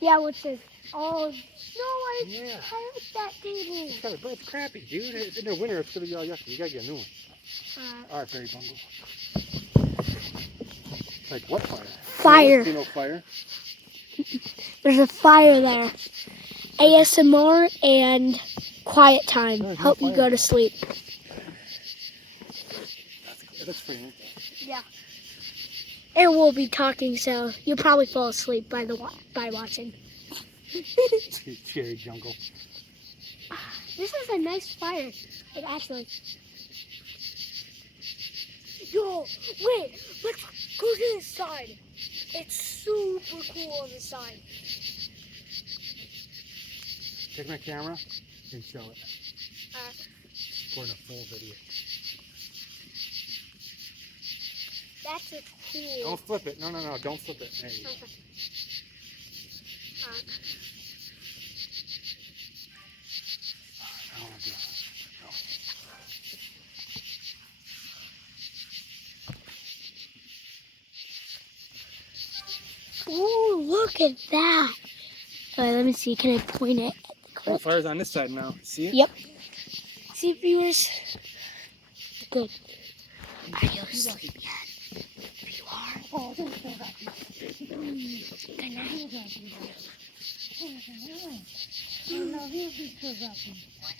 Yeah, what's this? Oh, no, I like that table. It's crappy, dude. It's in the winter. It's gonna be all yucky. You gotta get a new one. All right, Fairy Bungle. Like what fire? Fire. No fire. There's a fire there. ASMR and quiet time. No, Help you go to sleep. That's pretty. Yeah. And we'll be talking, so you'll probably fall asleep by watching. Cherry jungle. This is a nice fire. It actually. Yo, wait. Let's go to the side. It's super cool on the side. Take my camera and show it. For a full video. That's a cool. Don't flip it. No, don't flip it. There you go. Oh, look at that. Alright, let me see. Can I point it at the clip? Oh, fire's on this side now. See it? Yep. See, viewers? Good. Are you asleep yet? If you are. Oh, good night. No, he'll be so happy. Why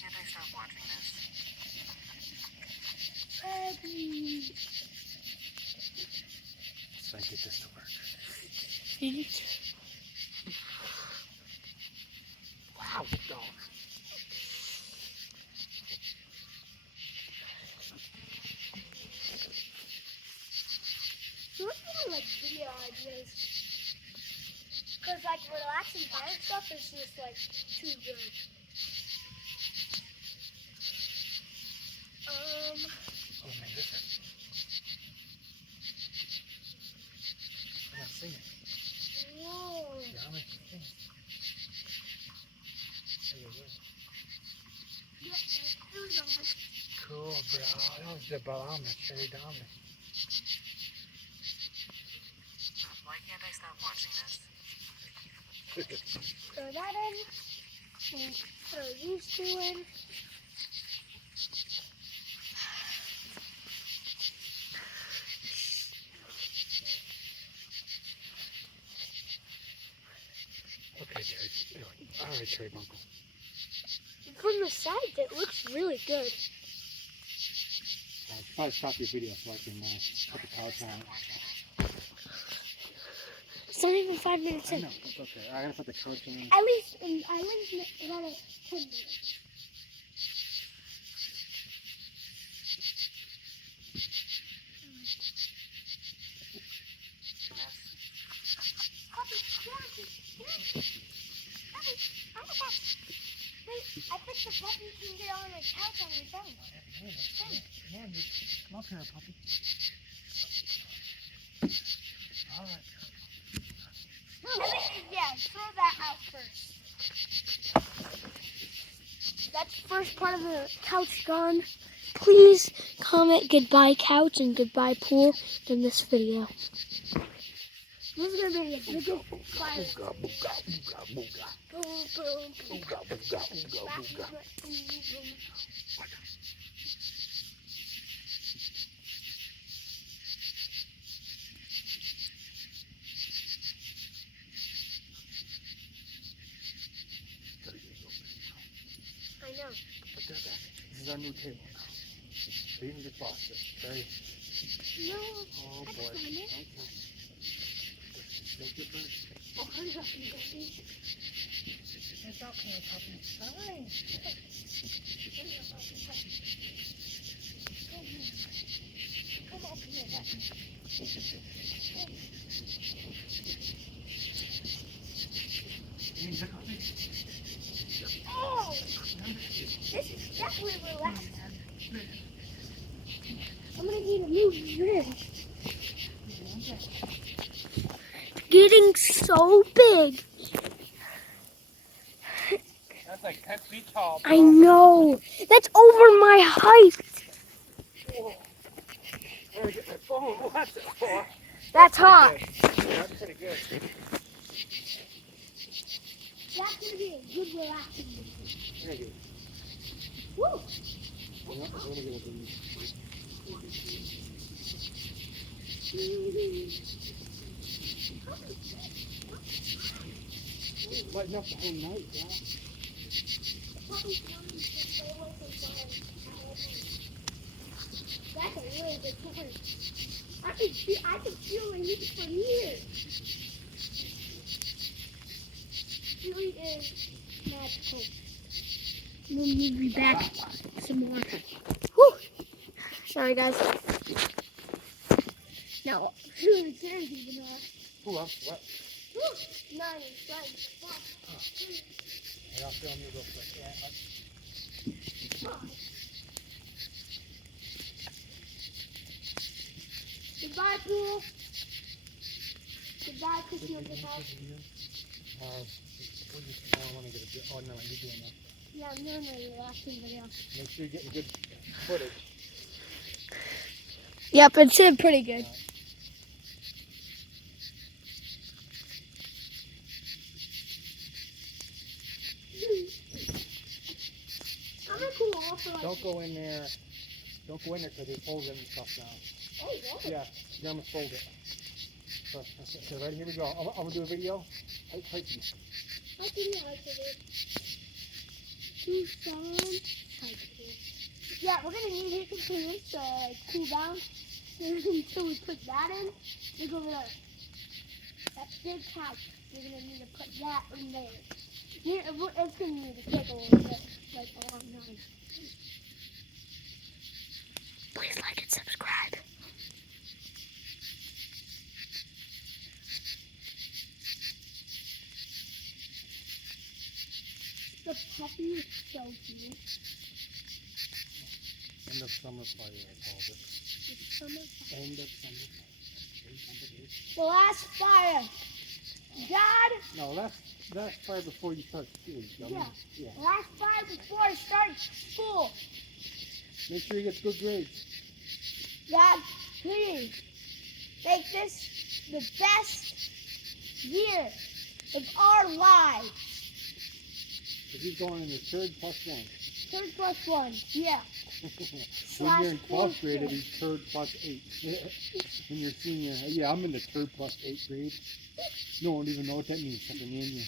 can't I stop watching this? Let's get this to work. Wow, dog. What do you like video ideas? Because like relaxing fire stuff is just like too good. Oh man, listen. Come on, sing it. Whoa. Yeah, I'm gonna sing it. Say it well. Cool, bro. That was the barometer, cherry dominant. Why can't I stop watching this? Throw that in. And throw these two in. Okay, Cherry. All right, Cherry Bungle. From the side, it looks really good. I'll probably stop your video so I can put the couch on. It's not even 5 minutes I in. know, it's okay. I gotta put the couch in. At least about 10 minutes. I think the puppy can get on the couch on his own. Come up here, puppy. All right. Yeah, throw that out first. That's the first part of the couch gone. Please comment goodbye couch and goodbye pool in this video. This is going to be a big fire. I know. Put that back. This is our new table now. So you can get lost. Very. No. Oh boy. Okay. Don't get burned. Oh, hurry up and go see. It's okay, puppy. Fine. Come up here, puppy. Oh! This is definitely relaxing. I'm gonna need a new fridge. Getting so big. That's like 10 feet tall. I know. That's over my height. Whoa. Let me get my phone. What's it for? That's hot. Yeah, that's pretty good. That's going to be a good relaxing video. Thank you. Woo. Yeah, let me get it for you. Lighting up the whole night, yeah. That's a really good point. I can feel the heat from here. Really is magical. We'll be back some more. Whew. Sorry, guys. No, really can't even Ooh, I'm wet. Whew. 9, 5, Hey, I'll film you real quick. Yeah, Goodbye, pool. Goodbye, Christmas. Goodbye. I want to get a good. Oh, no, you're doing that. Yeah, no, you're watching video. Make sure you're getting good footage. Yep, it's pretty good. I'm gonna cool off for like. Don't go in there. Don't go in there because they fold it and stuff now. Oh, yeah. Yeah, you're gonna fold it. So right here we go. I'm gonna do a video. Height. How can you like it? Too strong. Yeah, we're gonna need it to like cool down. Until we put that in, look over there. That big couch. We're gonna need to put that in there. It's gonna need to take a little bit, like a long time. Please like and subscribe. The puppy is so cute. End of summer fire, I called it. End of summer fire. The last fire. God. No, last fire before you start school. Yeah. Yeah. Last fire before I start school. Make sure you get good grades. God, please make this the best year of our lives. If he's going in the third plus one. Third plus one, yeah. When you're in 12th grade, it'll be third plus 8. When you're senior, yeah, I'm in the third plus 8th grade. No one even know what that means, except for me and you.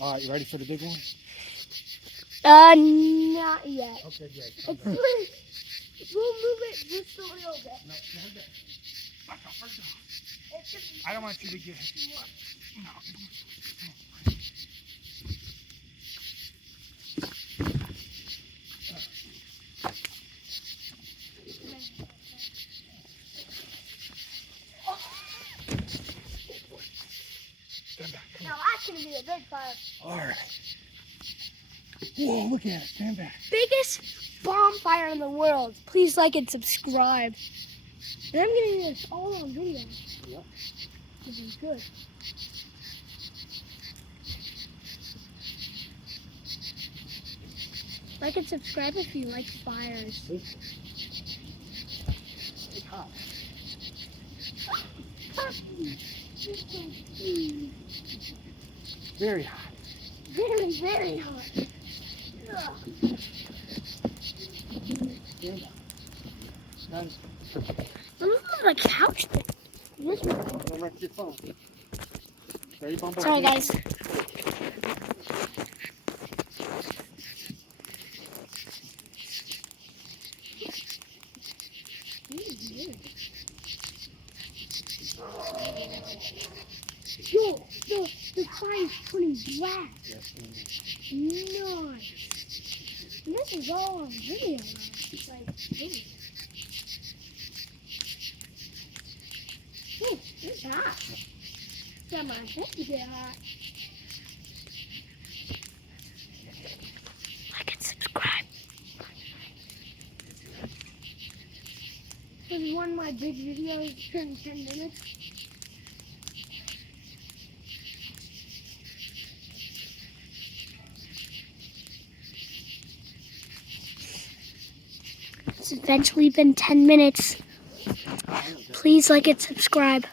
All right, you ready for the big one? Not yet. Okay, great. We'll move it just a little bit. No, stand there. Back up. I don't want you to get hit. No. Stand back. Now that's going to be a big fire. All right. Whoa, look at it. Stand back. Biggest bonfire in the world. Please like and subscribe. And I'm getting this all on video. Yep. This is good. Like and subscribe if you like fires. It's hot. Very hot. Very, very hot. Stand back. None. Look at the couch thing. This one. Don't wreck your phone. Ready, Bumble? Sorry, guys. Yo, the fire's turning black. Yes, Nice. And this is all on video. It's like, ooh. Ooh, it's hot. Got my head to get hot. Like and subscribe. Because one of my big videos turned 10 minutes. It's eventually been 10 minutes. Please like and subscribe.